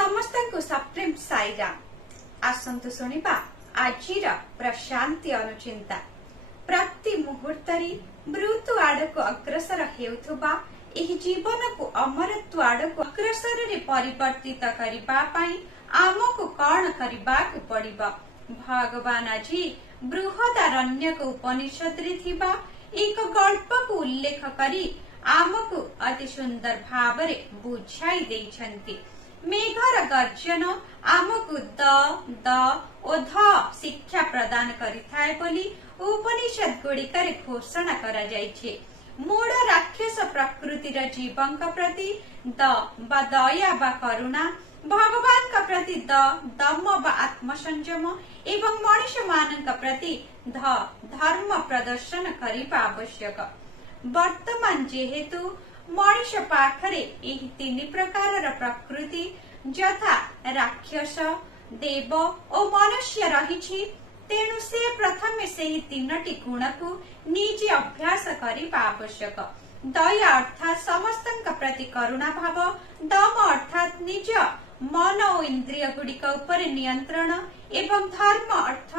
समस्त को सप्रेम साईराम। आसंतु सुनिबा आजिर प्रशांति अनुचिंता। प्रति मुहूर्तरी मृत्यु आड़क अग्रसर हेउथुबा एही जीवन को अमरत्व आड़क अग्रसर रे परिवर्तित करिबा पई आमको कौन करिबाकु पड़िबा। भगवान आज बृहदारण्यक उपनिषद रे थिबा एक गल्प को उल्लेख करी आमको अति सुंदर भावरे बुझाई देइछन्ति। मेघर गर्जन आमको द ओ ध शिक्षा प्रदान करिथाय बोली उपनिषद गुड़िकर घोषणा करा जाइछे। मूढ़ राक्षस प्रकृतिर जीवंक प्रति द बा दया बा करुणा, भगवान का प्रति द दम बा आत्मसंयम एवं मनुष्य मानक प्रति ध धर्म प्रदर्शन करिबा आवश्यक। वर्तमान जेहेतु मनुष्य पाखरे एही तीन प्रकार प्रकृति यथा राक्षस, देव और मनुष्य रही, तेणु से प्रथमे से ही तीनटी गुण को निजे अभ्यास करिबा आवश्यक। दया अर्थात समस्तक प्रति करुणा भाव, दम अर्थात निज मन और इंद्रिय गुड़िक उपर नियंत्रण एवं धर्म अर्थ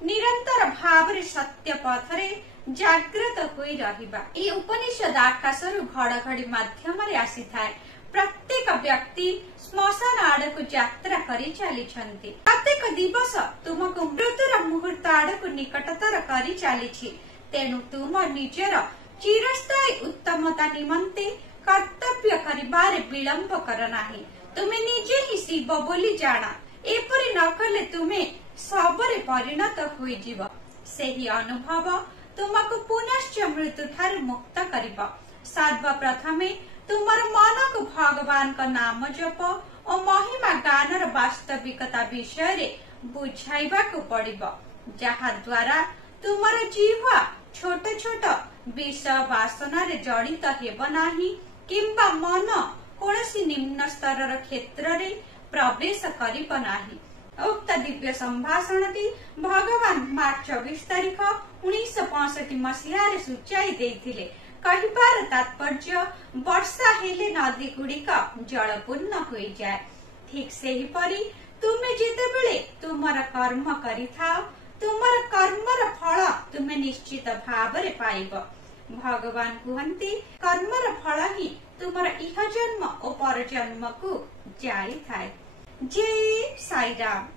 निरंतर भाव सत्य पथरे जागृत होई रहिबा। ई उपनिषद आकाशरु घड़घड़ी माध्यम रे आसी थाए। प्रत्येक व्यक्ति श्मशान आड़क यात्रा करी चलीछन्ति। प्रत्येक दिवस तुमको मृत्युर मुहूर्त आड़क निकटतर करी चलीछि। तेणु तुम निजर चिरस्थायी उत्तमता निमंते कर्तव्य करिबारे विलंब कर नाही। तुमे निजे ही शिव बोली जाना। एपरि न कले तुमे सबरे परिणत होई जीव। सेही अनुभव तुमको पुनश्च मृत्यु ठार मुक्त करिबा। सर्वप्रथमे तुमर मन को भगवान का नाम जप और महिमा गानर वास्तविकता विषय रे बुझाइबा को पड़िबा, जहा द्वारा तुमर जीवा छोट छोट विष वासना रे जड़ित हेब नाही किंबा मन कोनसी निम्न स्तर क्षेत्र रे प्रवेश करिब नाही। उक्त दिव्य संभाषण भगवान मार्च 24 तारीख 1965 मसीह सूचाई देथिले। कहिबार तात्पर्य वर्षा हेले नदी गुड़िक जलपूर्ण हो जाए। ठीक सेही परी तुमे जेतेबेले तुमर कर्म करिथाओ, तुमर कर्मर फल तुमे निश्चित भावरे पाइब। भगवान कहन्ति कर्मर फल ही तुमर इह जन्म और पर जन्म को जाई थाए। जय साईराम।